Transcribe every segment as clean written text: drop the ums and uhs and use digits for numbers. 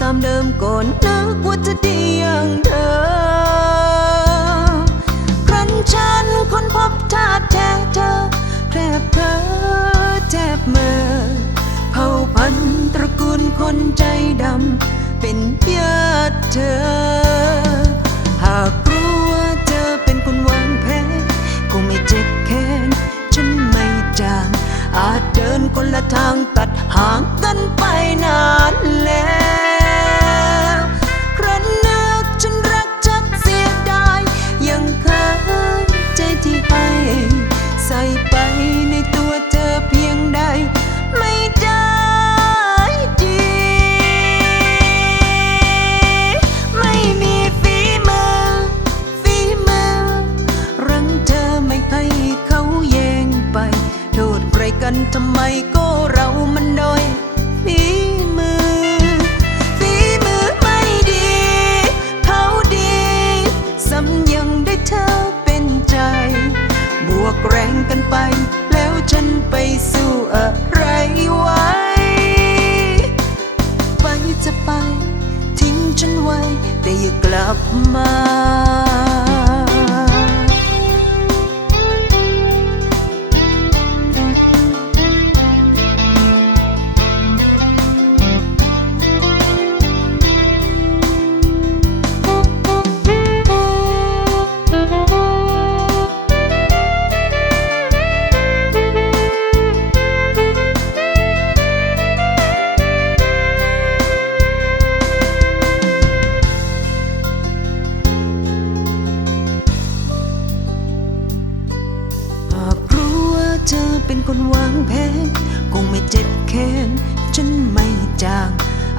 ตามเดิมก่อนนึกว่าจะดีอย่างเธอครั้นฉันค้นพบท่าแท้เธอแพร่เพ้อแทบเมื่อเผ่าพันธุ์ตระกูลคนใจดำเป็นญาติเธอหากรู้ว่าเธอเป็นคนวางแผนคงไม่เจ็บแค้นฉันไม่จางอาจเดินคนละทางตัดห่างกันไปนานแล้วครั้นนึกฉันรักชักเสียดายยังเคยใจที่ให้ใส่ไปในตัวเธอเพียงใดไม่ได้ดีไม่มีฝีมือรั้งเธอไม่ให้เขาแย่งไปโทษใครกันทำไมก็เรามันด้อยฝีมือไม่ดีเขาดีซ้ำยังได้เธอเป็นใจบวกแรงกันไปแล้วฉันไปสู้อะไรไว้ไปจะไปทิ้งฉันไว้แต่อย่ากลับมาเธอเป็นคนวางแผนคงไม่เจ็บแค้นฉันไม่จาง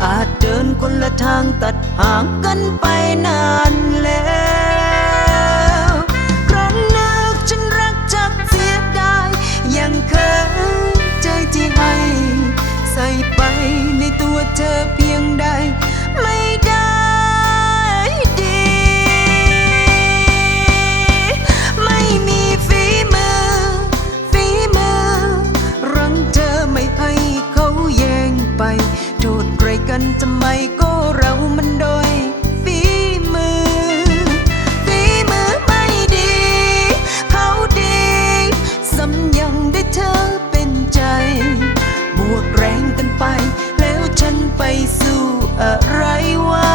อาจเดินคนละทางตัดห่างกันไปนานแล้วครั้นนึกฉันรักจักเสียดายยังเคยใจที่ให้ใส่ไปในตัวเธอเพียงใดไม่ได้ดีไม่มีฝีมือรั้งเธอไม่ให้เขาแย่งไปโทษใครกันทำไมก็เรามันด้อยฝีมือไม่ดีเขาดีซ้ำยังได้เธอเป็นใจบวกแรงกันไปแล้วฉันไปสู้อะไรไว้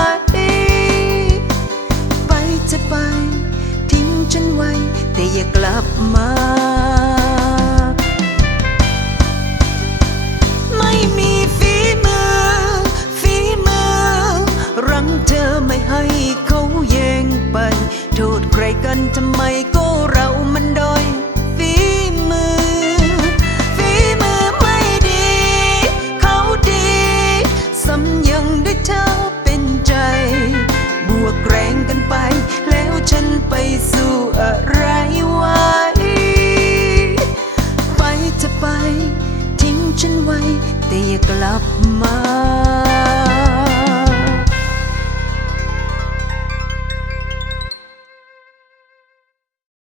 ไปจะไปทิ้งฉันไว้แต่อย่ากลับมาไม่มีฝีมือรั้งเธอไม่ให้เขาแย่งไปโทษใครกันทำไมก็เรามันด้อยฝีมือไม่ดีเขาดีซ้ำยังได้เธอเป็นใจบวกแรงกันไปแล้วฉันไปสู้อะไรไว้ไปจะไปทิ้งฉันไว้แต่อย่ากลับมา